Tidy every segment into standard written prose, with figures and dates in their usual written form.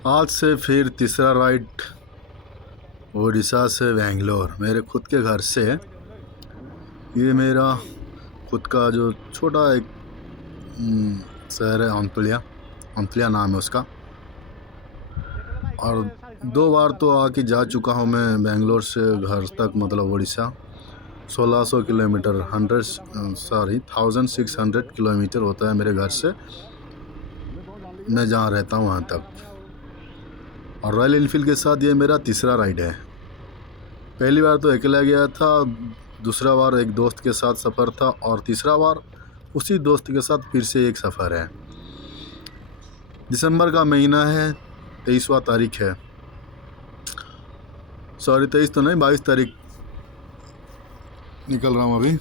आज से फिर तीसरा राइड उड़ीसा से बेंगलोर, मेरे खुद के घर से। ये मेरा खुद का जो छोटा एक शहर है, औंतलिया नाम है उसका। और 2 बार तो आके जा चुका हूँ मैं बेंगलोर से घर तक, मतलब उड़ीसा। 1600 किलोमीटर 1600 किलोमीटर होता है मेरे घर से मैं जहाँ रहता हूँ वहाँ तक। और रॉयल एनफील्ड के साथ ये मेरा तीसरा राइड है। पहली बार तो अकेला गया था, दूसरा बार एक दोस्त के साथ सफ़र था, और तीसरा बार उसी दोस्त के साथ फिर से एक सफ़र है। दिसंबर का महीना है, 23वां तारीख है, सॉरी 23 तो नहीं, 22 तारीख निकल रहा हूँ अभी।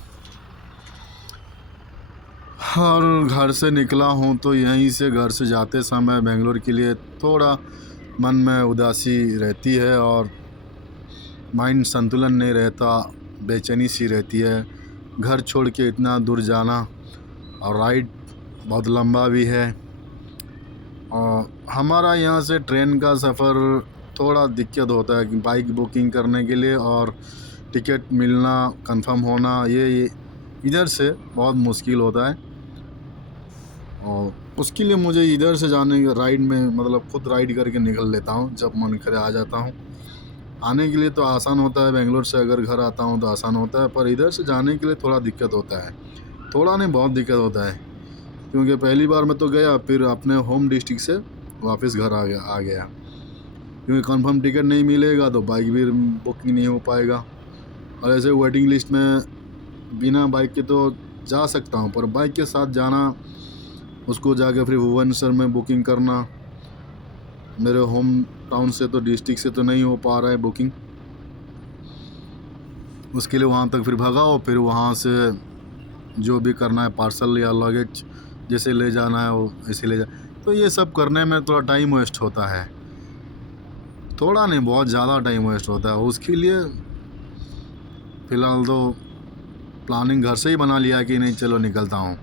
और घर से निकला हूँ तो यहीं से, घर से जाते समय बेंगलोर के लिए थोड़ा मन में उदासी रहती है और माइंड संतुलन नहीं रहता, बेचैनी सी रहती है। घर छोड़ के इतना दूर जाना, और राइड बहुत लंबा भी है। और हमारा यहाँ से ट्रेन का सफ़र थोड़ा दिक्कत होता है कि बाइक बुकिंग करने के लिए और टिकट मिलना, कंफर्म होना, ये इधर से बहुत मुश्किल होता है। और उसके लिए मुझे इधर से जाने के राइड में, मतलब खुद राइड करके निकल लेता हूँ, जब मन करे आ जाता हूँ। आने के लिए तो आसान होता है, बेंगलोर से अगर घर आता हूँ तो आसान होता है, पर इधर से जाने के लिए थोड़ा दिक्कत होता है। थोड़ा नहीं, बहुत दिक्कत होता है, क्योंकि पहली बार मैं तो गया, फिर अपने होम डिस्ट्रिक्ट से वापस घर आ गया। क्योंकि कंफर्म टिकट नहीं मिलेगा तो बाइक भी बुकिंग नहीं हो पाएगा। और ऐसे वेटिंग लिस्ट में बिना बाइक के तो जा सकता हूँ, पर बाइक के साथ जाना, उसको जाके फिर भुवनेश्वर में बुकिंग करना, मेरे होम टाउन से तो, डिस्ट्रिक्ट से तो नहीं हो पा रहा है बुकिंग। उसके लिए वहाँ तक फिर भगाओ, फिर वहाँ से जो भी करना है, पार्सल या लगेज जैसे ले जाना है वो ऐसे ले जा, तो ये सब करने में थोड़ा टाइम वेस्ट होता है। थोड़ा नहीं, बहुत ज़्यादा टाइम वेस्ट होता है। उसके लिए फ़िलहाल तो प्लानिंग घर से ही बना लिया कि नहीं, चलो निकलता हूँ।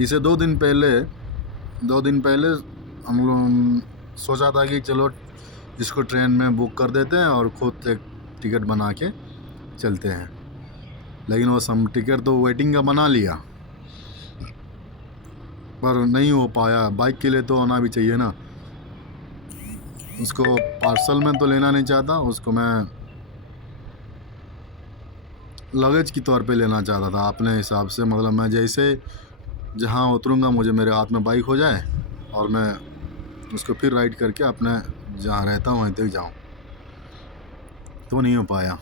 इसे 2 दिन पहले हम लोग सोचा था कि चलो इसको ट्रेन में बुक कर देते हैं और खुद एक टिकट बना के चलते हैं। लेकिन वो सम टिकट तो वेटिंग का बना लिया, पर नहीं हो पाया। बाइक के लिए तो होना भी चाहिए ना। उसको पार्सल में तो लेना नहीं चाहता, उसको मैं लगेज के तौर पे लेना चाहता था अपने हिसाब से। मतलब मैं जैसे जहाँ उतरूँगा, मुझे मेरे हाथ में बाइक हो जाए और मैं उसको फिर राइड करके अपने जहाँ रहता हूँ वहीं तक जाऊँ, तो नहीं हो पाया।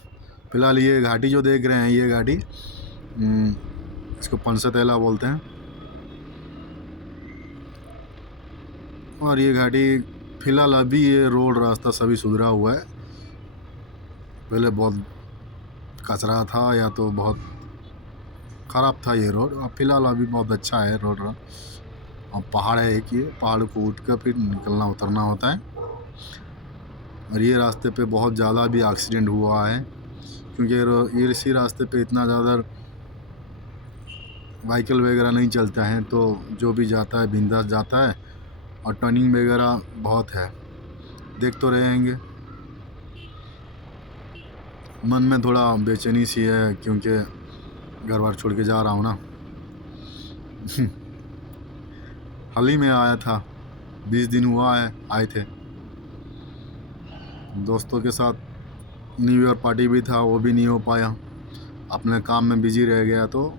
फ़िलहाल ये घाटी जो देख रहे हैं, ये घाटी इसको पंसतेला बोलते हैं। और ये घाटी फ़िलहाल अभी ये रोड रास्ता सभी सुधरा हुआ है। पहले बहुत कचरा था या तो बहुत ख़राब था ये रोड। अब फ़िलहाल अभी बहुत अच्छा है रोड। और पहाड़ है एक, ये पहाड़ को उठ कर फिर निकलना उतरना होता है। और ये रास्ते पे बहुत ज़्यादा भी एक्सीडेंट हुआ है, क्योंकि ये इसी रास्ते पे इतना ज़्यादा व्हीकल वगैरह नहीं चलता है, तो जो भी जाता है बिंदास जाता है। और टर्निंग वगैरह बहुत है, देख तो रहेंगे। मन में थोड़ा बेचैनी सी है, क्योंकि घर बार छोड़ के जा रहा हूँ ना। हाल ही में आया था, 20 दिन हुआ है आए थे। दोस्तों के साथ न्यू ईयर पार्टी भी था, वो भी नहीं हो पाया, अपने काम में बिजी रह गया, तो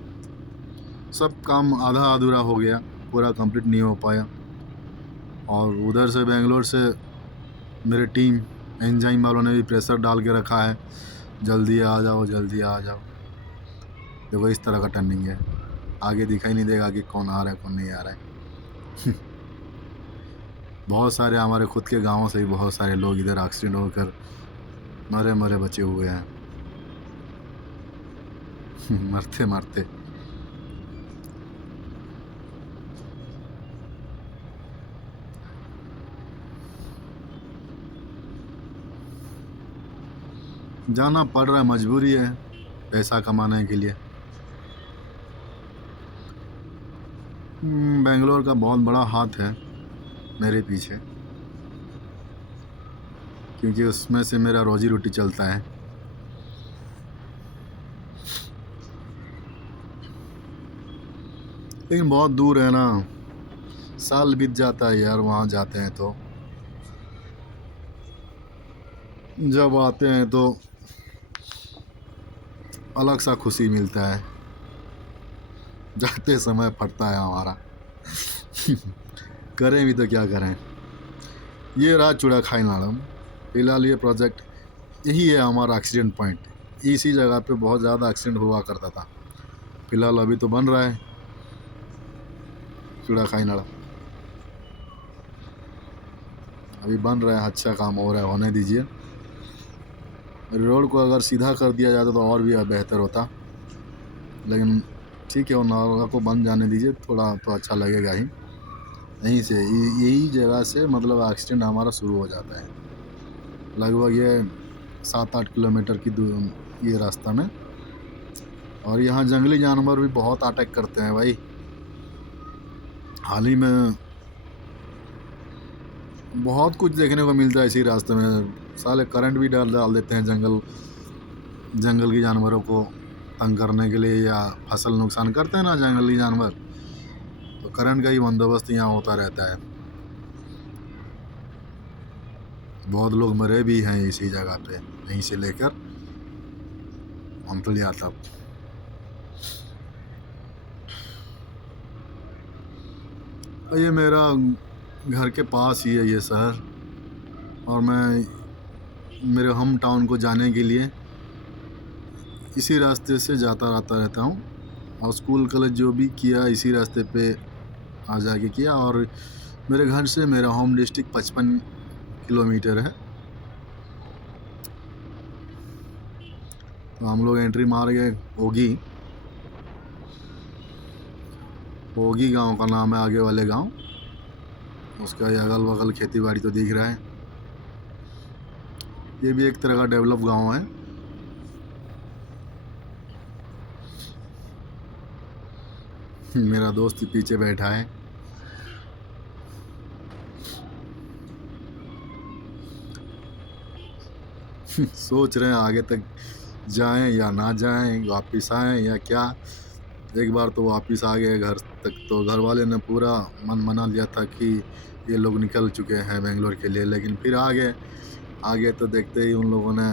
सब काम आधा अधूरा हो गया, पूरा कंप्लीट नहीं हो पाया। और उधर से बेंगलोर से मेरे टीम एंजाइम वालों ने भी प्रेशर डाल के रखा है, जल्दी आ जाओ, जल्दी आ जाओ। देखो इस तरह का टर्निंग है, आगे दिखाई नहीं देगा कि कौन आ रहा है कौन नहीं आ रहा है। बहुत सारे हमारे खुद के गांवों से भी बहुत सारे लोग इधर एक्सीडेंट होकर मरे मरे बचे हुए हैं। मरते मरते। जाना पड़ रहा है, मजबूरी है, पैसा कमाने के लिए। बेंगलोर का बहुत बड़ा हाथ है मेरे पीछे। क्योंकि उसमें से मेरा रोजी रोटी चलता है। लेकिन बहुत दूर है ना, साल बीत जाता है यार वहाँ जाते हैं तो। जब आते हैं तो अलग सा खुशी मिलता है, जाते समय फटता है हमारा। करें भी तो क्या करें। ये रहा चूड़ाखाई नाडम। फिलहाल ये प्रोजेक्ट यही है हमारा एक्सीडेंट पॉइंट। इसी जगह पे बहुत ज़्यादा एक्सीडेंट हुआ करता था। फिलहाल अभी तो बन रहा है चूड़ाखाई नाडा, अभी बन रहा है, अच्छा काम हो रहा है, होने दीजिए। रोड को अगर सीधा कर दिया जाता तो और भी बेहतर होता, लेकिन ठीक है, वो नाला को बन जाने दीजिए, थोड़ा तो अच्छा लगेगा ही। यहीं से यही जगह से मतलब एक्सीडेंट हमारा शुरू हो जाता है। लगभग ये 7-8 किलोमीटर की ये रास्ता में। और यहाँ जंगली जानवर भी बहुत अटैक करते हैं भाई। हाल ही में बहुत कुछ देखने को मिलता है इसी रास्ते में। साले करंट भी डाल डाल देते हैं जंगल के जानवरों को तंग करने के लिए, या फसल नुकसान करते हैं ना जंगली जानवर, तो करंट का ही बंदोबस्त यहाँ होता रहता है। बहुत लोग मरे भी हैं इसी जगह पे, यहीं से लेकर मंथलिया तक। ये मेरा घर के पास ही है ये शहर, और मैं मेरे होम टाउन को जाने के लिए इसी रास्ते से जाता आता रहता हूँ। और स्कूल कॉलेज जो भी किया इसी रास्ते पे आ जाके किया। और मेरे घर से मेरा होम डिस्ट्रिक्ट 55 किलोमीटर है। तो हम लोग एंट्री मार गए ओगी गांव का नाम है आगे वाले गांव। उसका ये अगल बगल खेती बाड़ी तो दिख रहा है। ये भी एक तरह का डेवलप गांव है। मेरा दोस्त पीछे बैठा है। सोच रहे हैं आगे तक जाएं या ना जाएं, वापस आएं या क्या। एक बार तो वापस आ गए घर तक, तो घर वाले ने पूरा मन मना लिया था कि ये लोग निकल चुके हैं बेंगलोर के लिए। लेकिन फिर आगे तो देखते ही उन लोगों ने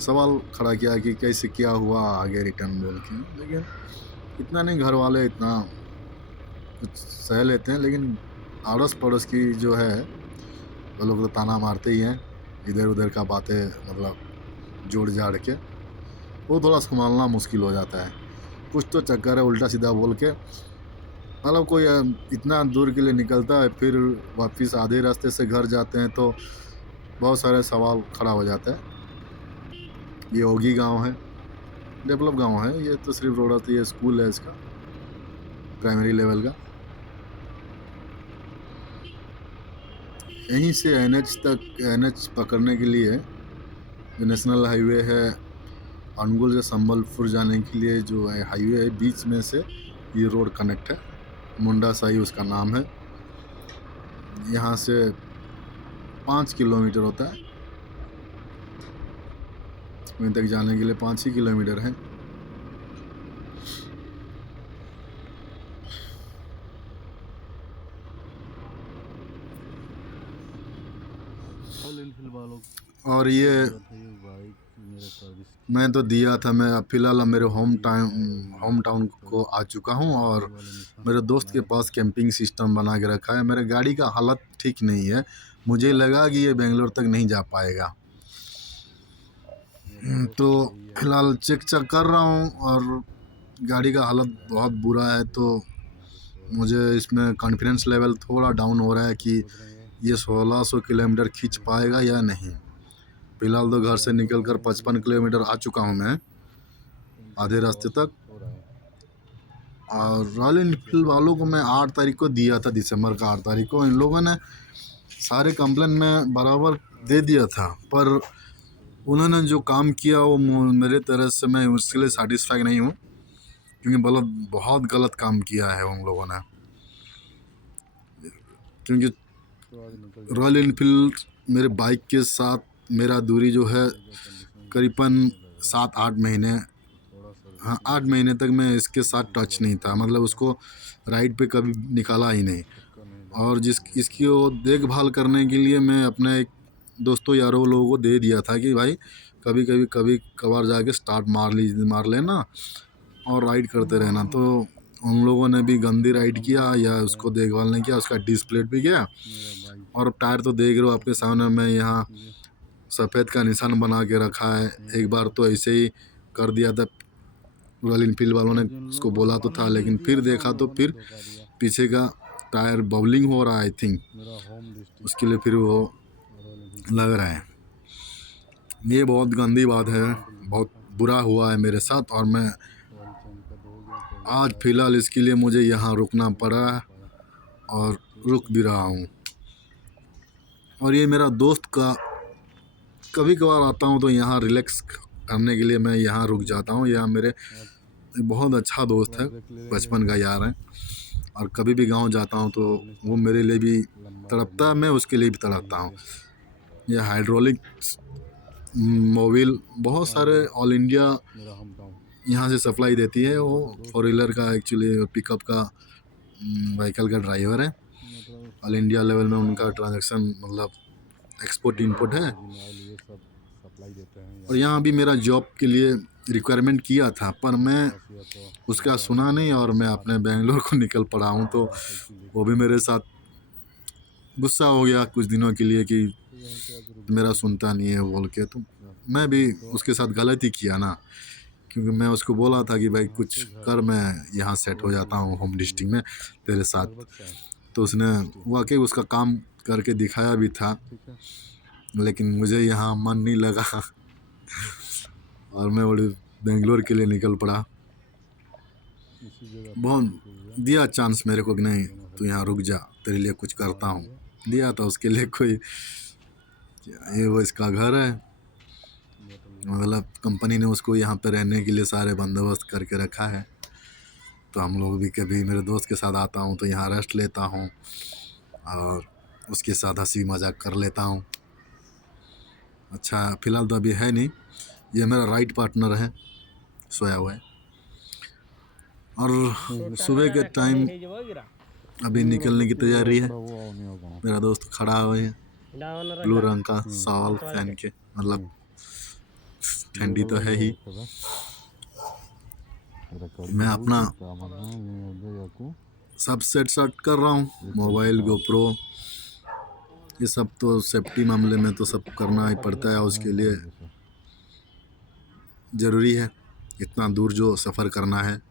सवाल खड़ा किया कि कैसे क्या हुआ आगे रिटर्न बोल के। लेकिन इतना नहीं, घर वाले इतना कुछ सह लेते हैं, लेकिन अड़ोस पड़ोस की जो है वो लोग तो ताना मारते ही हैं, इधर उधर का बातें मतलब जोड़ जाड़ के। वो थोड़ा संभालना मुश्किल हो जाता है। कुछ तो चक्कर है उल्टा सीधा बोल के, मतलब कोई इतना दूर के लिए निकलता है, फिर वापस आधे रास्ते से घर जाते हैं तो बहुत सारे सवाल खड़ा हो जाता है। ये ओगी गांव है, डेवलप गांव है। ये तो सिर्फ रोड होती है, स्कूल है इसका प्राइमरी लेवल का। यहीं से एनएच पकड़ने के लिए जो नेशनल हाईवे है अनुगुल से संबलपुर जाने के लिए जो है हाईवे है, बीच में से ये रोड कनेक्ट है। मुंडा साई उसका नाम है। यहाँ से 5 किलोमीटर होता है, वहीं तक जाने के लिए 5 ही किलोमीटर है। और ये मैं तो दिया था, मैं फ़िलहाल मेरे होम टाउन को आ चुका हूँ। और मेरे दोस्त के पास कैंपिंग सिस्टम बना के रखा है। मेरे गाड़ी का हालत ठीक नहीं है, मुझे लगा कि ये बेंगलोर तक नहीं जा पाएगा। तो फ़िलहाल चेक कर रहा हूँ, और गाड़ी का हालत बहुत बुरा है। तो मुझे इसमें कॉन्फिडेंस लेवल थोड़ा डाउन हो रहा है कि ये 1600 किलोमीटर खींच पाएगा या नहीं। फ़िलहाल तो घर से निकलकर 55 किलोमीटर आ चुका हूँ मैं आधे रास्ते तक। और रॉयल इनफील्ड वालों को मैं 8 तारीख को दिया था, दिसंबर का 8 तारीख को। इन लोगों ने सारे कंप्लेन में बराबर दे दिया था, पर उन्होंने जो काम किया वो मेरे तरह से मैं उसके लिए सेटिस्फाई नहीं हूँ, क्योंकि बहुत गलत काम किया है उन लोगों ने। क्योंकि रॉयल इनफील्ड मेरे बाइक के साथ मेरा दूरी जो है करीबन 7-8 महीने, हाँ 8 महीने तक मैं इसके साथ टच नहीं था, मतलब उसको राइड पे कभी निकाला ही नहीं। और इसकी वो देखभाल करने के लिए मैं अपने एक दोस्तों यारों लोगों को दे दिया था कि भाई कभी कभार जाके स्टार्ट मार लेना और राइड करते रहना। तो उन लोगों ने भी गंदी राइड किया या उसको देखभाल नहीं किया, उसका डिस्प्लेट भी गया। और टायर तो देख रहे हो आपके सामने, मैं यहाँ सफ़ेद का निशान बना के रखा है। एक बार तो ऐसे ही कर दिया था, रॉयल इनफील्ड वालों ने उसको बोला तो था, लेकिन फिर देखा तो फिर पीछे का टायर बबलिंग हो रहा है, आई थिंक उसके लिए फिर वो लग रहा है। ये बहुत गंदी बात है, बहुत बुरा हुआ है मेरे साथ, और मैं आज फ़िलहाल इसके लिए मुझे यहाँ रुकना पड़ा और रुक भी रहा हूँ। और ये मेरा दोस्त का कभी कभार आता हूँ तो यहाँ रिलैक्स करने के लिए मैं यहाँ रुक जाता हूँ। यह मेरे बहुत अच्छा दोस्त है, बचपन का यार है, और कभी भी गांव जाता हूँ तो वो मेरे लिए भी तड़पता है, मैं उसके लिए भी तड़पता हूँ। यह हाइड्रोलिक मोबिल बहुत सारे ऑल इंडिया यहाँ से सप्लाई देती है। वो 4 व्हीलर का एक्चुअली पिकअप का व्हीकल का ड्राइवर है। ऑल इंडिया लेवल में उनका ट्रांजैक्शन मतलब एक्सपोर्ट इंपोर्ट है। और यहाँ भी मेरा जॉब के लिए रिक्वायरमेंट किया था, पर मैं उसका सुना नहीं और मैं अपने बेंगलोर को निकल पड़ा हूँ। तो वो भी मेरे साथ गुस्सा हो गया कुछ दिनों के लिए कि मेरा सुनता नहीं है बोल के। तो मैं भी उसके साथ गलत ही किया ना, क्योंकि मैं उसको बोला था कि भाई कुछ कर, मैं यहाँ सेट हो जाता हूँ होम डिस्ट्रिक्ट में तेरे साथ। तो उसने वाकई उसका काम करके दिखाया भी था, लेकिन मुझे यहाँ मन नहीं लगा और मैं बड़े बेंगलोर के लिए निकल पड़ा। बहुत दिया चांस मेरे को कि नहीं तू यहाँ रुक जा, तेरे लिए कुछ करता हूँ, दिया था उसके लिए। कोई ये वो इसका घर है, मतलब कंपनी ने उसको यहाँ पे रहने के लिए सारे बंदोबस्त करके रखा है। तो हम लोग भी कभी मेरे दोस्त के साथ आता हूँ तो यहाँ रेस्ट लेता हूँ और उसके साथ हंसी मजाक कर लेता हूँ। अच्छा फ़िलहाल तो अभी है नहीं, ये मेरा राइट पार्टनर है, सोया हुआ है। और सुबह के टाइम अभी निकलने की तैयारी है। मेरा दोस्त खड़ा हुए है ब्लू रंग का शॉल पहन के, मतलब ठंडी तो है ही। मैं अपना सब सेट कर रहा हूँ, मोबाइल गोप्रो ये सब तो सेफ्टी मामले में तो सब करना ही पड़ता है, उसके लिए ज़रूरी है इतना दूर जो सफ़र करना है।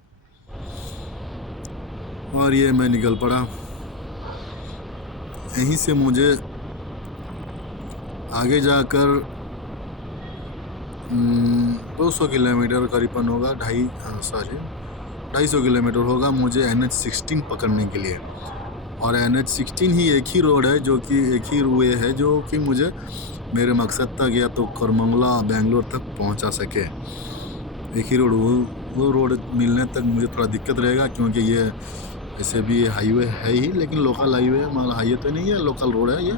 और ये मैं निकल पड़ा, यहीं से मुझे आगे जाकर 200 किलोमीटर करीबन होगा, 250 किलोमीटर होगा मुझे NH16 पकड़ने के लिए। और NH16 ही एक ही रोड है जो कि एक ही वे है जो कि मुझे मेरे मकसद तक या तो करमंगला बेंगलोर तक पहुंचा सके। एक ही रोड, वो रोड मिलने तक मुझे थोड़ा दिक्कत रहेगा, क्योंकि ये ऐसे भी हाईवे है ही, लेकिन लोकल हाईवे है, मतलब हाईवे तो नहीं है, लोकल रोड है ये।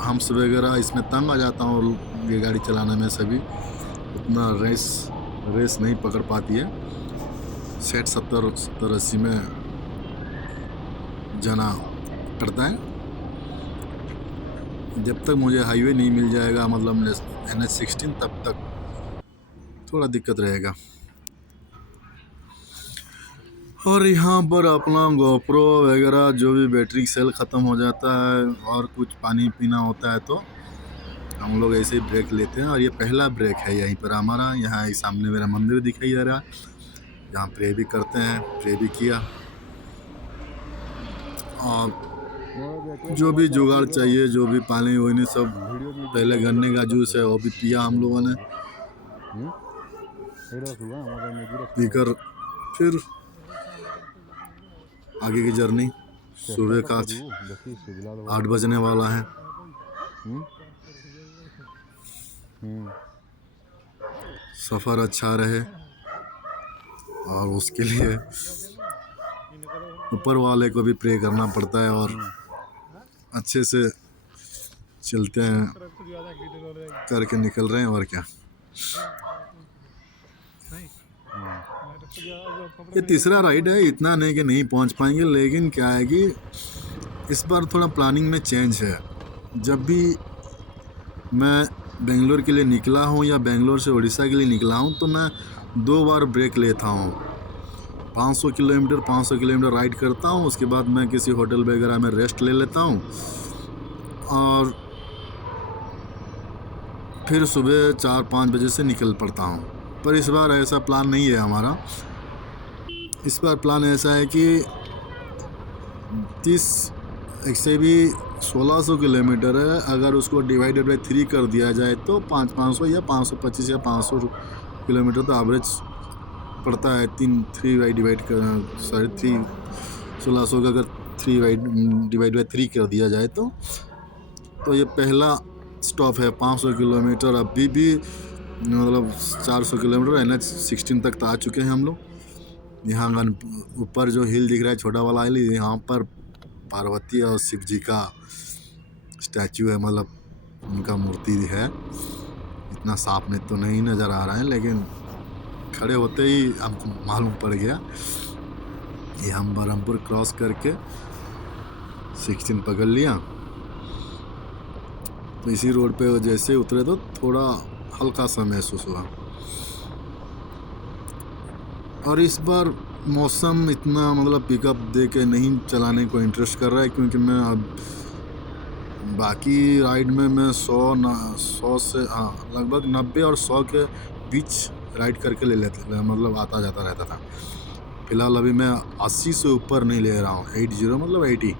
हम्स वगैरह इसमें तंग आ जाता हूँ, और ये गाड़ी चलाने में सभी उतना रेस नहीं पकड़ पाती है। 60-70-80 में जाना पड़ता है। जब तक मुझे हाईवे नहीं मिल जाएगा, मतलब NH16, तब तक थोड़ा दिक्कत रहेगा। और यहाँ पर अपना गोप्रो वगैरह जो भी बैटरी सेल ख़त्म हो जाता है और कुछ पानी पीना होता है तो हम लोग ऐसे ही ब्रेक लेते हैं। और ये पहला ब्रेक है यहीं पर हमारा, यहाँ सामने मेरा मंदिर दिखाई दे रहा है, यहाँ प्रे भी करते हैं, प्रे भी किया। और जो भी जुगाड़ चाहिए, जो भी पानी वानी सब, पहले गन्ने का जूस है वो भी पिया हम लोगों ने, पीकर फिर आगे की जर्नी। सुबह का 8 बजने वाला है। सफ़र अच्छा रहे और उसके लिए ऊपर वाले को भी प्रे करना पड़ता है और अच्छे से चलते हैं करके निकल रहे हैं और क्या। ये तीसरा राइड है, इतना नहीं कि नहीं पहुंच पाएंगे, लेकिन क्या है कि इस बार थोड़ा प्लानिंग में चेंज है। जब भी मैं बेंगलोर के लिए निकला हूँ या बेंगलोर से उड़ीसा के लिए निकला हूँ तो मैं 2 बार ब्रेक लेता हूँ। 500 किलोमीटर राइड करता हूँ, उसके बाद मैं किसी होटल वगैरह में रेस्ट ले लेता हूँ और फिर सुबह 4-5 बजे से निकल पड़ता हूँ। पर इस बार ऐसा प्लान नहीं है हमारा। इस बार प्लान ऐसा है कि 30 से भी 1600 किलोमीटर है, अगर उसको डिवाइडेड बाई 3 कर दिया जाए तो 500 या 525 या 500 किलोमीटर तो एवरेज पड़ता है। 3 बाई डिवाइड कर 1600 का अगर 3 डिवाइड बाई 3 कर दिया जाए तो ये पहला स्टॉप है 500 किलोमीटर। अभी भी मतलब 400 किलोमीटर NH16 तक तो आ चुके हैं हम लोग। यहाँ ऊपर जो हिल दिख रहा है छोटा वाला हिल, यहाँ पर पार्वती और शिव जी का स्टैचू है, मतलब उनका मूर्ति है। इतना साफ में तो नहीं नज़र आ रहा है, लेकिन खड़े होते ही हमको मालूम पड़ गया। ये हम बरहमपुर क्रॉस करके 16 पकड़ लिया, तो इसी रोड पे जैसे उतरे तो थोड़ा हल्का सा महसूस हुआ। और इस बार मौसम इतना मतलब पिकअप दे के नहीं चलाने को इंटरेस्ट कर रहा है, क्योंकि मैं अब बाकी राइड में मैं 100 से लगभग 90 और 100 के बीच राइड करके ले लेते, मतलब आता जाता रहता था। फिलहाल अभी मैं 80 से ऊपर नहीं ले रहा हूँ। 80 मतलब 80,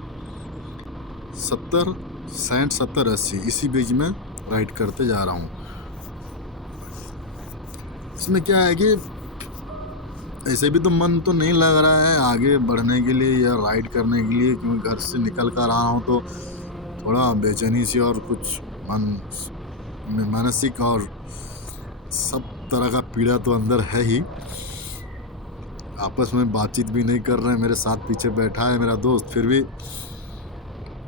70, 60, 70, 80 इसी बीच में राइड करते जा रहा हूँ। इसमें क्या है कि ऐसे भी तो मन तो नहीं लग रहा है आगे बढ़ने के लिए या राइड करने के लिए, क्योंकि घर से निकल कर रहा हूँ तो थोड़ा बेचैनी सी और कुछ मानसिक और सब तरह का पीड़ा तो अंदर है ही। आपस में बातचीत भी नहीं कर रहे हैं। मेरे साथ पीछे बैठा है मेरा दोस्त, फिर भी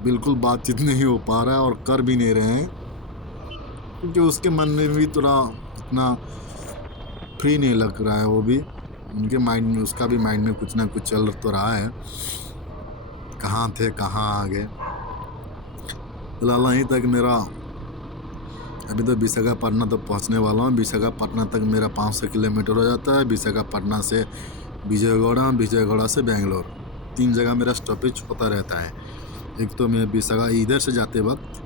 बिल्कुल बातचीत नहीं हो पा रहा है और कर भी नहीं रहे हैं, क्योंकि उसके मन में भी थोड़ा इतना फ्री नहीं लग रहा है। वो भी उनके माइंड में, उसका भी माइंड में कुछ ना कुछ चल तो रहा है। कहाँ थे कहाँ आ गए। फिलहाल यहीं तक मेरा, अभी तो विशाखापट्टनम तो पहुंचने वाला हूँ। विशाखापट्टनम तक मेरा 500 किलोमीटर हो जाता है। विशाखापट्टनम से विजयवाड़ा, विजयवाड़ा से बेंगलोर, 3 जगह मेरा स्टॉपेज होता रहता है। एक तो मैं इधर से जाते वक्त,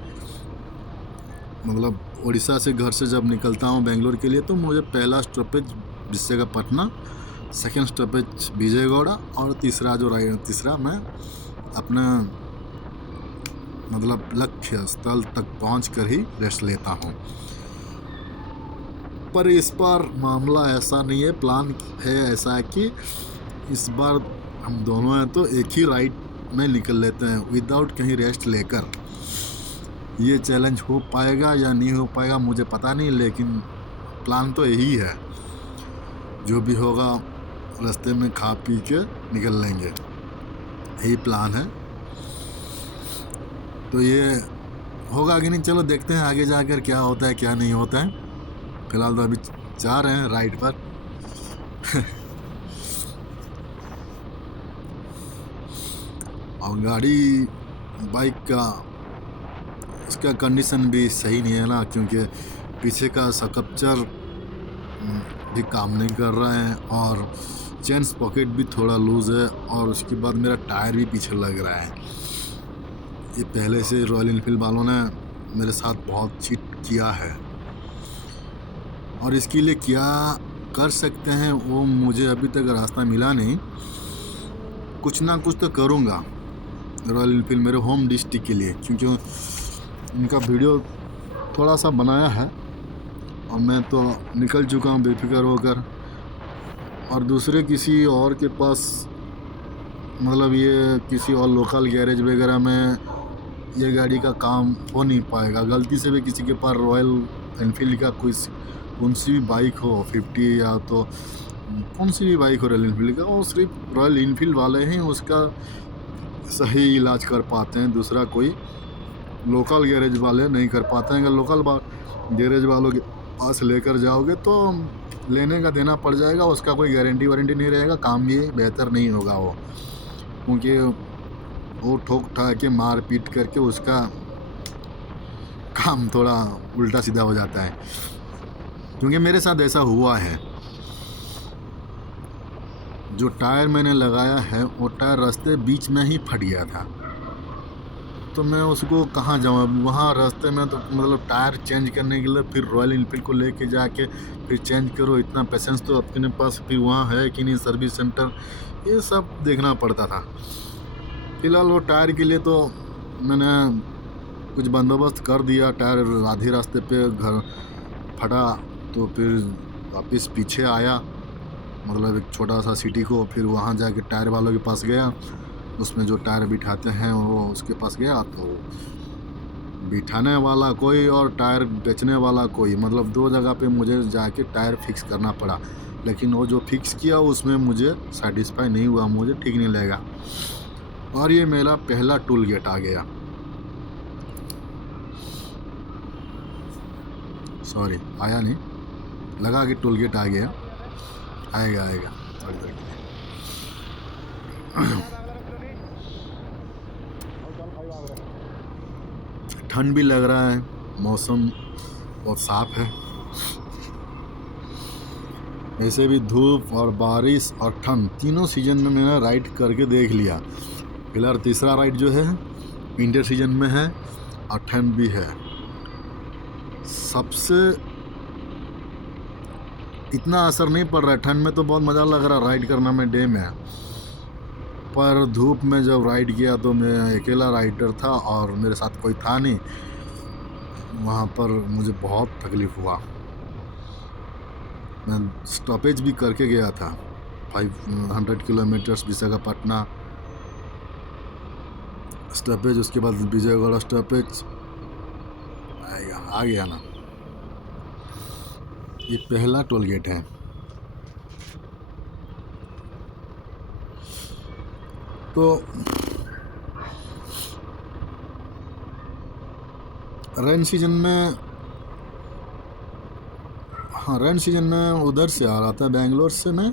मतलब उड़ीसा से घर से जब निकलता हूँ बेंगलोर के लिए, तो मुझे पहला stoppage Visakhapatnam, second stoppage Vijayawada, और तीसरा मैं अपना मतलब लक्ष्य स्थल तक पहुँच कर ही रेस्ट लेता हूँ। पर इस बार मामला ऐसा नहीं है। प्लान है ऐसा है कि इस बार हम दोनों हैं तो एक ही राइड में निकल लेते हैं विदाउट कहीं रेस्ट लेकर। ये चैलेंज हो पाएगा या नहीं हो पाएगा मुझे पता नहीं, लेकिन प्लान तो यही है। जो भी होगा रास्ते में खा पी के निकल लेंगे, यही प्लान है। तो ये होगा कि नहीं, चलो देखते हैं आगे जाकर क्या होता है क्या नहीं होता है। फिलहाल तो अभी जा रहे हैं राइड पर। और गाड़ी, बाइक का उसका कंडीशन भी सही नहीं है ना, क्योंकि पीछे का स्ट्रक्चर भी काम नहीं कर रहा है और चेन पॉकेट भी थोड़ा लूज़ है, और उसके बाद मेरा टायर भी पीछे लग रहा है। ये पहले से रॉयल एनफील्ड वालों ने मेरे साथ बहुत चीट किया है, और इसके लिए क्या कर सकते हैं वो मुझे अभी तक रास्ता मिला नहीं। कुछ ना कुछ तो करूँगा रॉयल एनफील्ड मेरे होम डिस्ट्रिक्ट के लिए, क्योंकि उनका वीडियो थोड़ा सा बनाया है और मैं तो निकल चुका हूँ बेफिक्र होकर। और दूसरे किसी और के पास, मतलब ये किसी और लोकल गैरेज वगैरह में ये गाड़ी का काम हो नहीं पाएगा। गलती से भी किसी के पास रॉयल एनफील्ड का कौन सी भी बाइक हो, 50 या तो कौन सी भी बाइक हो रॉयल एनफील्ड का, वो सिर्फ रॉयल एनफील्ड वाले ही उसका सही इलाज कर पाते हैं, दूसरा कोई लोकल गैरेज वाले नहीं कर पाते हैं। अगर लोकल गैरेज वालों के पास लेकर जाओगे तो लेने का देना पड़ जाएगा, उसका कोई गारंटी वारंटी नहीं रहेगा, काम भी बेहतर नहीं होगा वो, क्योंकि वो ठोक ठा के मार पीट करके उसका काम थोड़ा उल्टा सीधा हो जाता है। क्योंकि मेरे साथ ऐसा हुआ है, जो टायर मैंने लगाया है वो टायर रास्ते बीच में ही फट गया था, तो मैं उसको कहाँ जाऊँ वहाँ रास्ते में, तो मतलब टायर चेंज करने के लिए फिर रॉयल इनफील्ड को लेके जाके फिर चेंज करो, इतना पेशेंस तो अपने पास फिर वहाँ है कि नहीं, सर्विस सेंटर, ये सब देखना पड़ता था। फिलहाल वो टायर के लिए तो मैंने कुछ बंदोबस्त कर दिया, टायर आधे रास्ते पे घर फटा तो फिर वापस पीछे आया, मतलब एक छोटा सा सिटी को, फिर वहाँ जाके टायर वालों के पास गया, उसमें जो टायर बिठाते हैं वो उसके पास गया, तो बिठाने वाला कोई और टायर बेचने वाला कोई, मतलब दो जगह पे मुझे जाके टायर फिक्स करना पड़ा। लेकिन वो जो फिक्स किया उसमें मुझे सेटिस्फाई नहीं हुआ, मुझे ठीक नहीं लगा, और ये मेरा पहला टूल गेट आ गया। सॉरी, आया नहीं, लगा कि टूल गेट आ गया, आएगा थोड़ी देर के लिए। ठंड भी लग रहा है, मौसम बहुत साफ है। ऐसे भी धूप और बारिश और ठंड तीनों सीजन में मैंने राइड करके देख लिया। फिलहाल तीसरा राइड जो है विंटर सीजन में है और ठंड भी है। सबसे इतना असर नहीं पड़ रहा है, ठंड में तो बहुत मज़ा लग रहा है राइड करना में डे में, पर धूप में जब राइड किया तो मैं अकेला राइडर था और मेरे साथ कोई था नहीं, वहाँ पर मुझे बहुत तकलीफ़ हुआ। मैं स्टॉपेज भी करके गया था, 500 किलोमीटर्स विशाखापट्टनम स्टॉपेज, उसके बाद विजयवाड़ा स्टॉपेज, आ गया ना। ये पहला टोल गेट है। तो रेन सीजन में, हाँ रेन सीजन में उधर से आ रहा था बेंगलोर से, मैं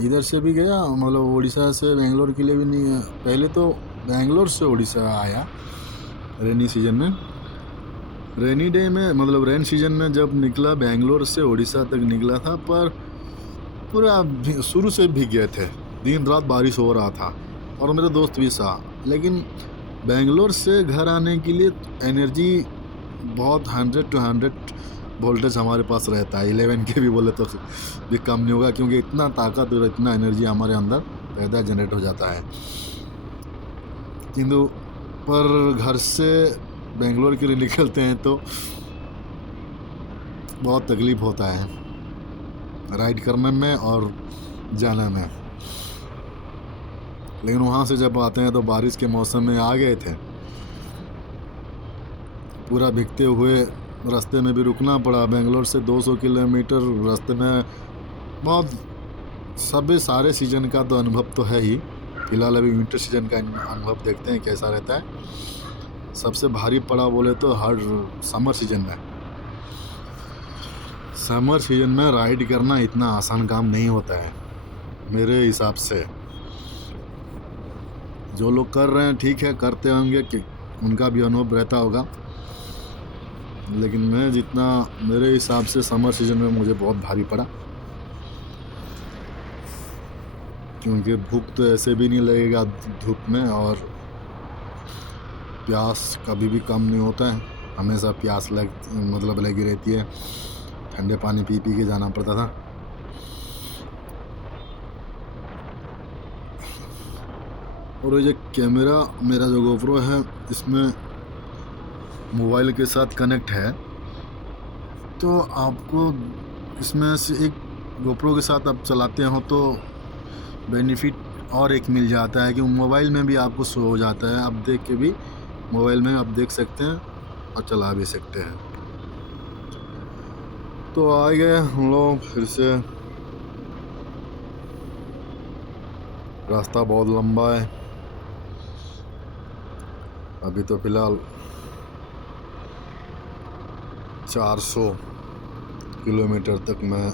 इधर से भी गया, मतलब उड़ीसा से बेंगलोर के लिए भी नहीं, पहले तो बेंगलोर से उड़ीसा आया रेनी सीजन में। रेनी डे में, मतलब रेन सीजन में जब निकला बेंगलोर से उड़ीसा तक निकला था, पर पूरा शुरू से भीग गए थे, दिन रात बारिश हो रहा था और मेरे दोस्त भी सा। लेकिन बेंगलोर से घर आने के लिए एनर्जी बहुत 100 to 100 वोल्टेज हमारे पास रहता है, 11 के भी बोले तो भी कम नहीं होगा, क्योंकि इतना ताकत और इतना एनर्जी हमारे अंदर पैदा जनरेट हो जाता है। किंतु पर घर से बेंगलोर के लिए निकलते हैं तो बहुत तकलीफ़ होता है राइड करने में और जाने में। लेकिन वहाँ से जब आते हैं तो बारिश के मौसम में आ गए थे, पूरा भीगते हुए रास्ते में भी रुकना पड़ा। बेंगलोर से 200 किलोमीटर रास्ते में, बहुत सभी सारे सीज़न का तो अनुभव तो है ही। फिलहाल अभी विंटर सीजन का अनुभव देखते हैं कैसा रहता है। सबसे भारी पड़ा बोले तो हर समर सीजन में, समर सीजन में राइड करना इतना आसान काम नहीं होता है मेरे हिसाब से। जो लोग कर रहे हैं ठीक है, करते होंगे कि उनका भी अनुभव रहता होगा, लेकिन मैं जितना, मेरे हिसाब से समर सीजन में मुझे बहुत भारी पड़ा, क्योंकि भूख तो ऐसे भी नहीं लगेगा धूप में, और प्यास कभी भी कम नहीं होता है, हमेशा प्यास लगी रहती है। ठंडे पानी पी के जाना पड़ता था। और ये कैमरा मेरा जो गोप्रो है, इसमें मोबाइल के साथ कनेक्ट है, तो आपको इसमें से एक गोप्रो के साथ आप चलाते हो तो बेनिफिट और एक मिल जाता है कि मोबाइल में भी आपको शो हो जाता है, आप देख के भी मोबाइल में आप देख सकते हैं और चला भी सकते हैं। तो आ गए हम लोग फिर से। रास्ता बहुत लंबा है, अभी तो फ़िलहाल 400 किलोमीटर तक मैं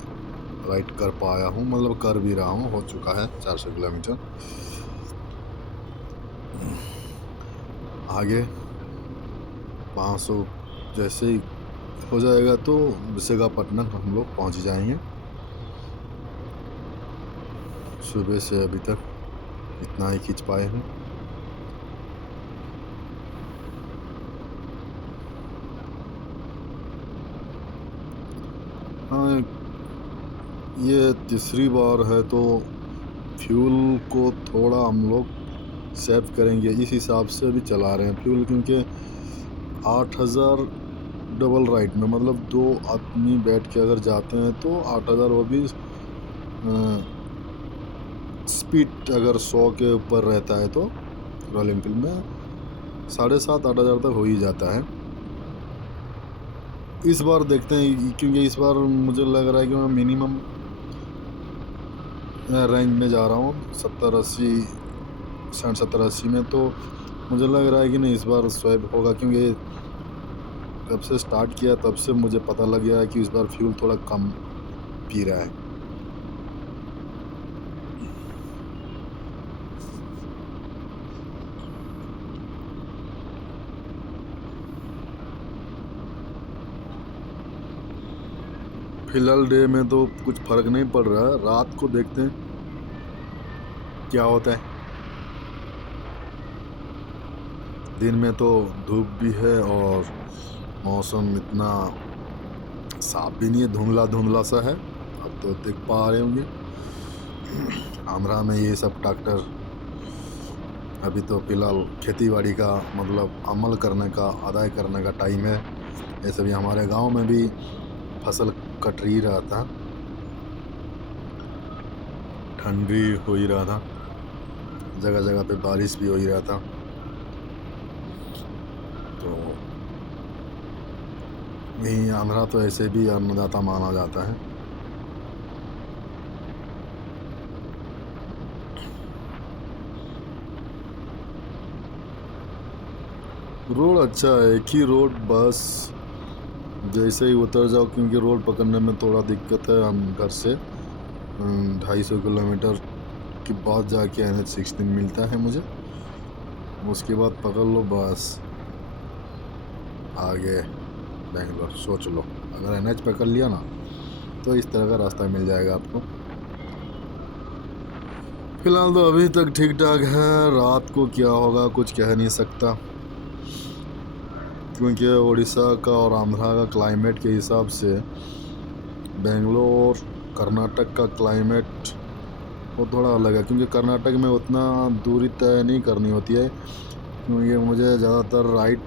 राइड कर पाया हूँ, मतलब कर भी रहा हूँ, हो चुका है 400 किलोमीटर। आगे 500 जैसे ही हो जाएगा तो विशाखापट्टनम हम लोग पहुँच जाएंगे। सुबह से अभी तक इतना ही खींच पाए हैं। हाँ, ये तीसरी बार है तो फ्यूल को थोड़ा हम लोग सेव करेंगे, इस हिसाब से भी चला रहे हैं फ्यूल, क्योंकि 8000 डबल राइड में, मतलब 2 आदमी बैठ के अगर जाते हैं तो 8000, वो भी स्पीड अगर 100 के ऊपर रहता है तो रॉयल एनफील्ड में 7,500-8,000 तक हो ही जाता है। इस बार देखते हैं, क्योंकि इस बार मुझे लग रहा है कि मैं मिनिमम रेंज में जा रहा हूँ 70-80, 60-70-80 में, तो मुझे लग रहा है कि नहीं इस बार स्वैप होगा, क्योंकि जब से स्टार्ट किया तब से मुझे पता लग गया है कि इस बार फ्यूल थोड़ा कम पी रहा है। फिलहाल डे में तो कुछ फ़र्क नहीं पड़ रहा है, रात को देखते हैं क्या होता है। दिन में तो धूप भी है और मौसम इतना साफ भी नहीं है, धुंधला धुंधला सा है। अब तो देख पा रहे होंगे आंध्रा में ये सब ट्रैक्टर, अभी तो फिलहाल खेती बाड़ी का मतलब अमल करने का, अदाय करने का टाइम है। ऐसे भी हमारे गांव में भी फसल कट ही रहा था, ठंड भी हो ही रहा था, जगह जगह पे बारिश भी हो ही रहा था। तो यही आंध्रा तो ऐसे भी अन्नदाता माना जाता है। रोड अच्छा है, एक ही रोड, बस जैसे ही उतर जाओ, क्योंकि रोड पकड़ने में थोड़ा दिक्कत है। हम घर से 250 किलोमीटर के बाद जाके NH-16 मिलता है मुझे, उसके बाद पकड़ लो बस आगे बेंगलोर। सोच लो, अगर NH पकड़ लिया ना तो इस तरह का रास्ता मिल जाएगा आपको। फिलहाल तो अभी तक ठीक ठाक है, रात को क्या होगा कुछ कह नहीं सकता, क्योंकि उड़ीसा का और आंध्रा का क्लाइमेट के हिसाब से बेंगलोर कर्नाटक का क्लाइमेट वो थोड़ा अलग है, क्योंकि कर्नाटक में उतना दूरी तय नहीं करनी होती है, क्योंकि मुझे ज़्यादातर राइड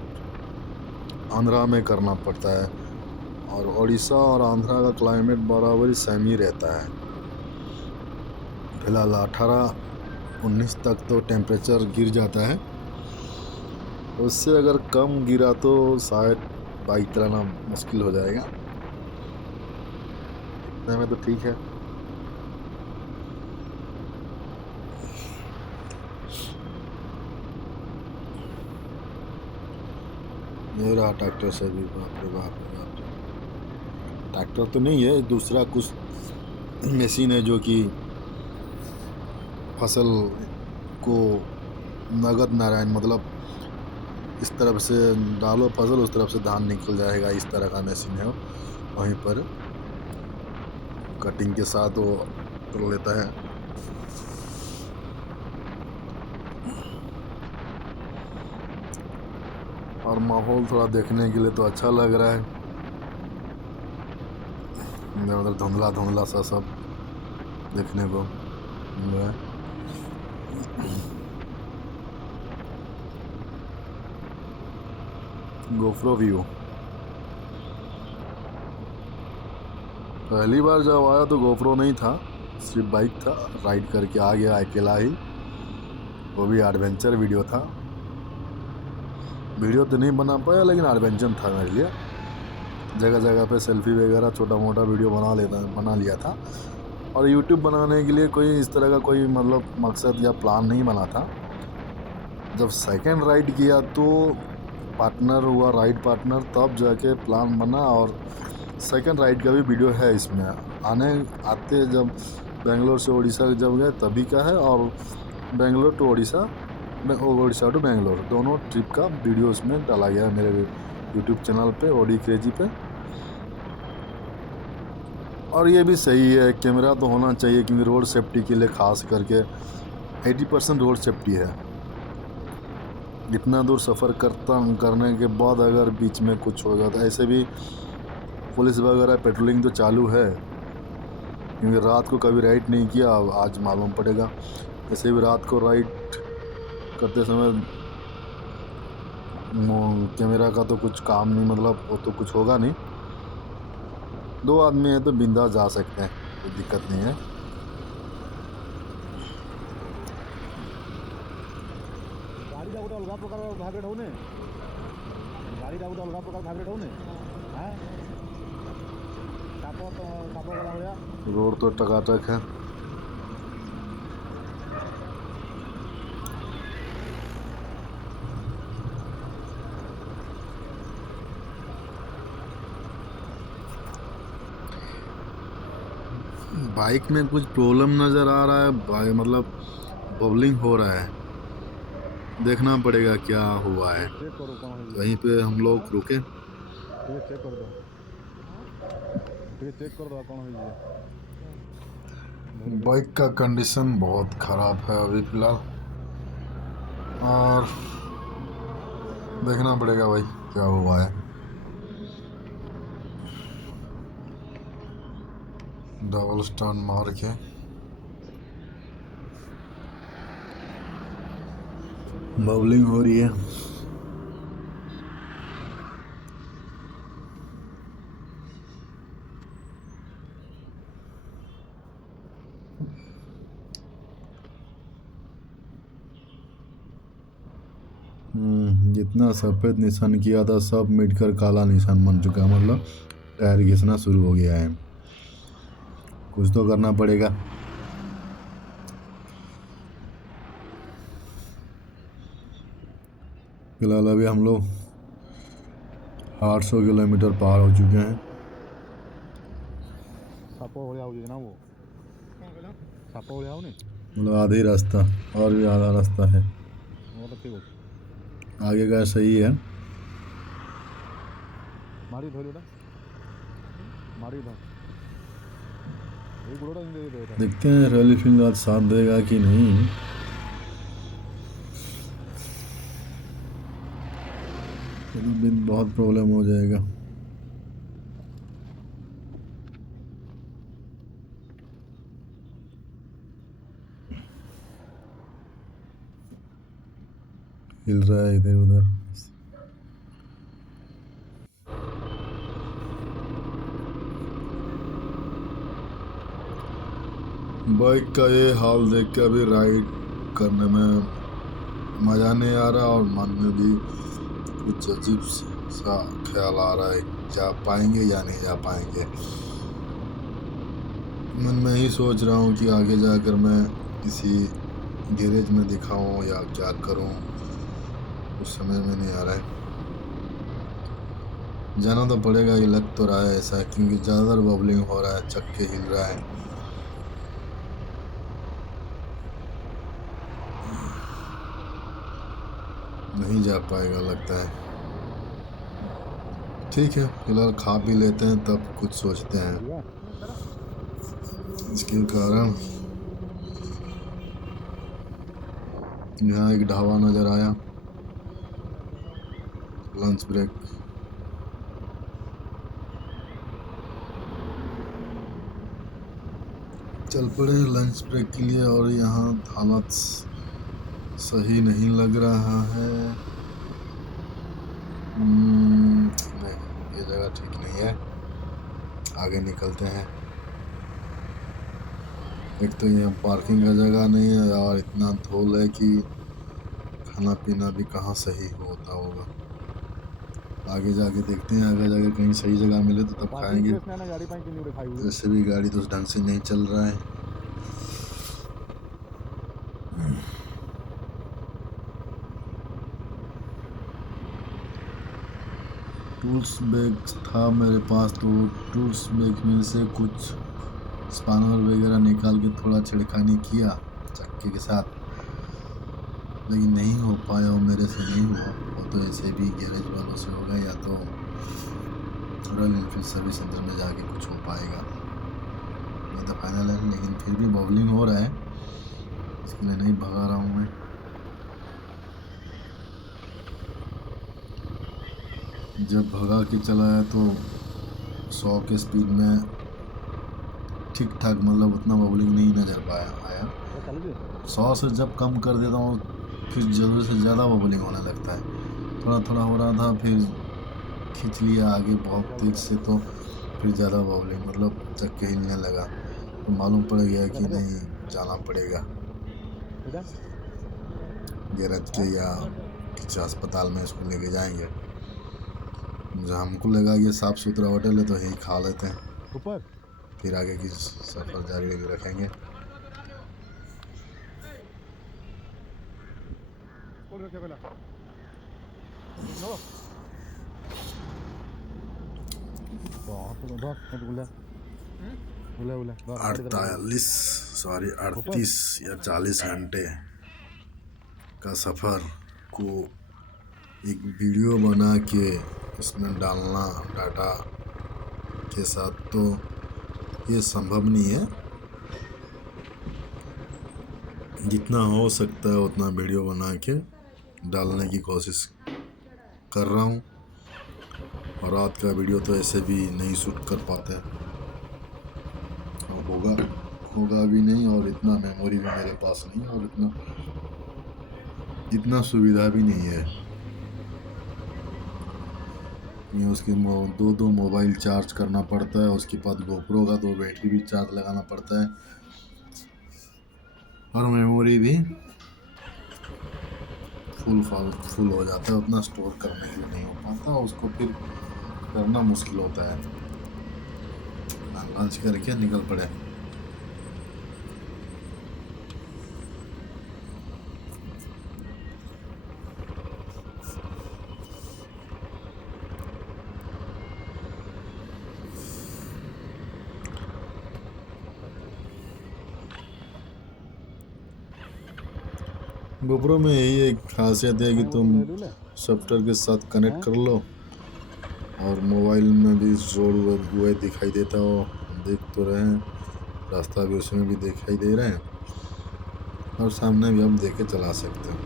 आंध्रा में करना पड़ता है, और उड़ीसा और आंध्रा का क्लाइमेट बराबर ही सेम ही रहता है। फिलहाल 18-19 तक तो टेम्परेचर गिर जाता है, उससे अगर कम गिरा तो शायद बाइक चलाना मुश्किल हो जाएगा, इतने में तो ठीक है। ये रहा ट्रैक्टर से भी, बाप रे बाप रे बाप रे। ट्रैक्टर तो नहीं है, दूसरा कुछ मशीन है जो कि फसल को नगद नारायण, मतलब इस तरफ से डालो फसल, उस तरफ से धान निकल जाएगा, इस तरह का मशीन है। वहीं पर कटिंग के साथ वो कर लेता है। और माहौल थोड़ा देखने के लिए तो अच्छा लग रहा है, इधर उधर धुंधला धुंधला सा सब देखने को मिल रहा है। गोप्रो व्यू पहली बार जब आया तो गोप्रो नहीं था, सिर्फ बाइक था, राइड करके आ गया अकेला ही, वो भी एडवेंचर वीडियो था। वीडियो तो नहीं बना पाया लेकिन एडवेंचर था मेरे लिए। जगह जगह पे सेल्फी वगैरह छोटा मोटा वीडियो बना लिया था। और यूट्यूब बनाने के लिए कोई इस तरह का कोई मतलब मकसद या प्लान नहीं बना था, जब सेकंड राइड किया तो पार्टनर हुआ, राइड पार्टनर, तब जाके प्लान बना। और सेकंड राइड का भी वीडियो है इसमें। आते जब बेंगलोर से उड़ीसा जब गए तभी का है, और बेंगलोर टू उड़ीसा, उड़ीसा टू बेंगलोर दोनों ट्रिप का वीडियो उसमें डाला गया है मेरे यूट्यूब चैनल पे, ओडी क्रेजी पे। और ये भी सही है, कैमरा तो होना चाहिए क्योंकि रोड सेफ्टी के लिए खास करके 80% रोड सेफ्टी है। इतना दूर सफ़र करने के बाद अगर बीच में कुछ हो जाता, ऐसे भी पुलिस वगैरह पेट्रोलिंग तो चालू है, क्योंकि रात को कभी राइड नहीं किया, आज मालूम पड़ेगा। ऐसे भी रात को राइड करते समय कैमरा का तो कुछ काम नहीं, मतलब वो तो कुछ होगा नहीं। 2 आदमी हैं तो बिंदास जा सकते हैं, कोई दिक्कत नहीं है। गाड़ीटा गोटे अलग प्रकार भाइब्रेट होने, गाड़ीटा गोटे अलग प्रकार भाइब्रेट होने। हाँ साप गला भैया रोड तो टकाटक है। बाइक में कुछ प्रॉब्लम नज़र आ रहा है, भाई मतलब बबलिंग हो रहा है, देखना पड़ेगा क्या हुआ है। चेक करो कौन है, वहीं पे हम लोग रुके। चेक कर दो, चेक कर दो कौन है। बाइक का कंडीशन बहुत ख़राब है अभी फ़िलहाल, और देखना पड़ेगा भाई क्या हुआ है। डबल स्टैंड मार के बबलिंग हो रही है। जितना सफ़ेद निशान किया था सब मिटकर काला निशान बन चुका है, मतलब टायर घिसना शुरू हो गया है। कुछ तो करना पड़ेगा। फिलहाल अभी हम लोग 800 किलोमीटर पार हो चुके हैं। सापो भलिया होगी ना वो, सापो भलिया होने मतलब आधी रास्ता, और भी आधा रास्ता है, वो तो ठीक हो। आगे का सही है। मारी धोली बेटा, मारी धो एक गुड़ोड़ा दे दे दे। देखते हैं रॉयल एनफील्ड आज साथ देगा कि नहीं। दिन बहुत प्रॉब्लम हो जाएगा। हिल रहा है इधर उधर। बाइक का ये हाल देख के अभी राइड करने में मज़ा नहीं आ रहा, और मन में भी कुछ अजीब सा ख्याल आ रहा है, जा पाएंगे या नहीं जा पाएंगे। मन में ही सोच रहा हूँ कि आगे जाकर मैं किसी गैरेज में दिखाऊं या क्या करूं, कुछ समझ में नहीं आ रहा है। जाना तो पड़ेगा, ये लग तो रहा है ऐसा, क्योंकि ज़्यादातर बबलिंग हो रहा है, चक्के हिल रहा है। नहीं जा पाएगा लगता है। ठीक है, फिलहाल खा पी लेते हैं तब कुछ सोचते हैं। इसके कारण यहाँ एक ढाबा नज़र आया, लंच ब्रेक। चल पड़े लंच ब्रेक के लिए, और यहाँ हालत सही नहीं लग रहा है। नहीं, ये जगह ठीक नहीं है, आगे निकलते हैं। एक तो यहाँ पार्किंग का जगह नहीं है, और इतना धूल है कि खाना पीना भी कहाँ सही होता होगा। आगे जाके देखते हैं, आगे जाके कहीं सही जगह मिले तो तब खाएंगे। वैसे भी गाड़ी तो ढंग से नहीं चल रहा है। टूल्स बैग था मेरे पास, तो टूल्स बैग में से कुछ स्पानर वगैरह निकाल के थोड़ा छेड़खानी किया चक्के के साथ, लेकिन नहीं हो पाया। वो मेरे से नहीं हुआ। वो तो ऐसे भी गैरेज वालों से होगा या तो रॉयल एनफील्ड सर्विस सेंटर में जाके कुछ हो पाएगा। ये तो फाइनल है, लेकिन फिर भी बबलिंग हो रहा है, इसके लिए नहीं भगा रहा हूँ मैं। जब भगा के चलाया तो 100 के स्पीड में ठीक ठाक, मतलब उतना बबलिंग नहीं नज़र आया। वो चालू भी 100 से जब कम कर देता हूँ फिर ज़रूरत से ज़्यादा बबलिंग होने लगता है। थोड़ा थोड़ा हो रहा था, फिर खींच लिया आगे बहुत तेज से, तो फिर ज़्यादा बबलिंग, मतलब चक्के हिलने लगा, तो मालूम पड़ गया कि नहीं जाना पड़ेगा इधर गैरेज के या किसी अस्पताल में इसको लेके जाएंगे। जहाँ हमको लगा ये साफ़ सुथरा होटल है तो यही खा लेते हैं, ऊपर फिर आगे की सफ़र जारी रखेंगे। कौन रखे पहला नो बहुत तो बहुत बोला बोला बोला 38 या 40 घंटे का सफ़र को एक वीडियो बना के उसमें डालना डाटा के साथ, तो ये संभव नहीं है। जितना हो सकता है उतना वीडियो बना के डालने की कोशिश कर रहा हूँ। और रात का वीडियो तो ऐसे भी नहीं शूट कर पाते, और होगा भी नहीं, और इतना मेमोरी भी मेरे पास नहीं है, और इतना सुविधा भी नहीं है। ये उसके दो मोबाइल चार्ज करना पड़ता है, उसके बाद गोप्रो का 2 बैटरी भी चार्ज लगाना पड़ता है, और मेमोरी भी फुल हो जाता है, उतना स्टोर करने के लिए नहीं हो पाता, उसको फिर करना मुश्किल होता है। लंच करके निकल पड़े। गोप्रो में यही एक खासियत है कि तुम सॉफ्टवेयर के साथ कनेक्ट कर लो, और मोबाइल में भी रोड हुए दिखाई देता हो, देख तो रहे हैं, रास्ता भी उसमें भी दिखाई दे रहा है, और सामने भी हम देख के चला सकते हैं।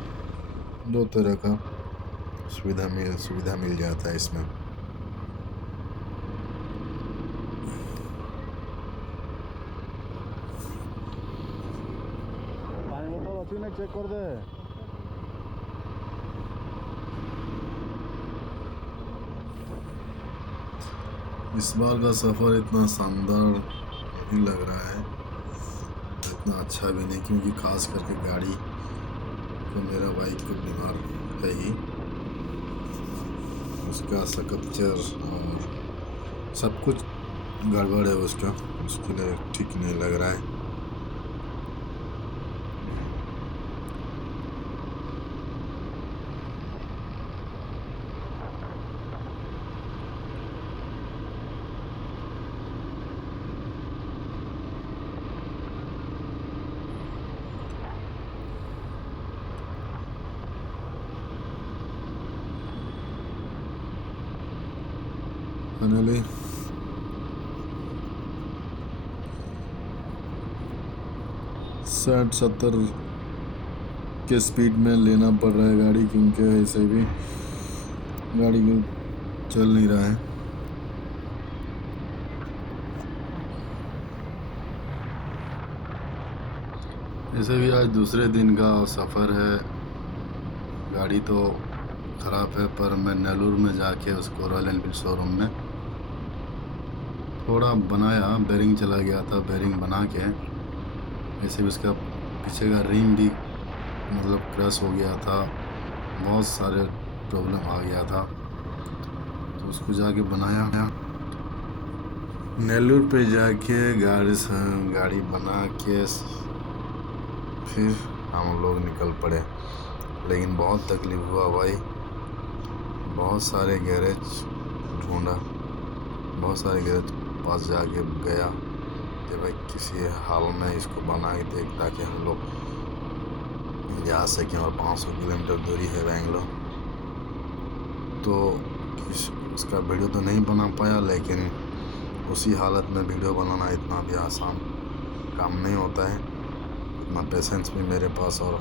2 तरह का सुविधा मिल जाता है इसमें। पानी बोतल अच्छी नहीं चेक कर दे इस बार का सफ़र इतना शानदार नहीं लग रहा है, इतना अच्छा भी नहीं, क्योंकि खास करके गाड़ी तो मेरा बाइक तो बीमार है ही, उसका स्ट्रक्चर और सब कुछ गड़बड़ है उसका, उसके लिए ठीक नहीं लग रहा है। फाइनली 60-70 के स्पीड में लेना पड़ रहा है गाड़ी, क्योंकि ऐसे भी गाड़ी चल नहीं रहा है। ऐसे भी आज दूसरे दिन का सफ़र है, गाड़ी तो ख़राब है, पर मैं नेल्लूर में जाके उसको रॉयल एनफील्ड शोरूम में थोड़ा बनाया, बेरिंग चला गया था, बेरिंग बना के ऐसे भी उसका पीछे का रिम भी मतलब क्रैश हो गया था, बहुत सारे प्रॉब्लम आ गया था, तो उसको जाके बनाया। नेल्लूर पे जाके गाड़ी बना के फिर हम लोग निकल पड़े, लेकिन बहुत तकलीफ़ हुआ भाई। बहुत सारे गैरेज ढूंढा, बहुत सारे गैरेज पास जाके गया कि भाई किसी हाल में इसको बना के देख, ताकि हम लोग जा सकें। और 500 किलोमीटर दूरी है बेंगलोर, तो इसका वीडियो तो नहीं बना पाया, लेकिन उसी हालत में वीडियो बनाना इतना भी आसान काम नहीं होता है। इतना पेशेंस भी मेरे पास और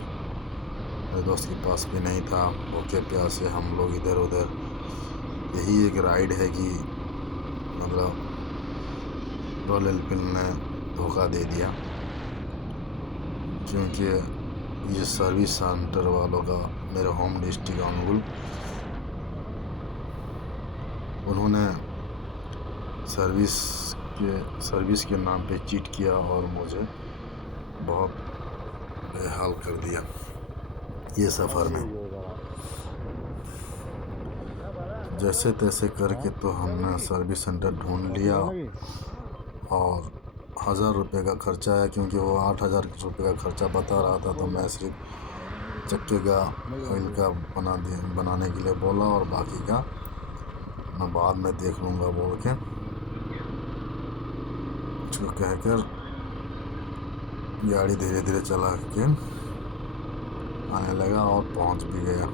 मेरे दोस्त के पास भी नहीं था। भूखे प्यासे हम लोग इधर उधर, यही एक राइड है कि मतलब रॉयल एनफील्ड ने धोखा दे दिया, क्योंकि ये सर्विस सेंटर वालों का मेरे होम डिस्ट्रिक्ट अनुगुल, उन्होंने सर्विस के नाम पे चीट किया और मुझे बहुत बेहाल कर दिया ये सफ़र में। जैसे तैसे करके तो हमने सर्विस सेंटर ढूंढ लिया और 1000 रुपये का खर्चा है, क्योंकि वो 8000 रुपये का खर्चा बता रहा था। तो मैं सिर्फ चक्के का ऑयल का बनाने के लिए बोला और बाकी का मैं बाद में देख लूँगा बोल के उसको कहकर गाड़ी धीरे धीरे चला के आने लगा और पहुंच भी गया।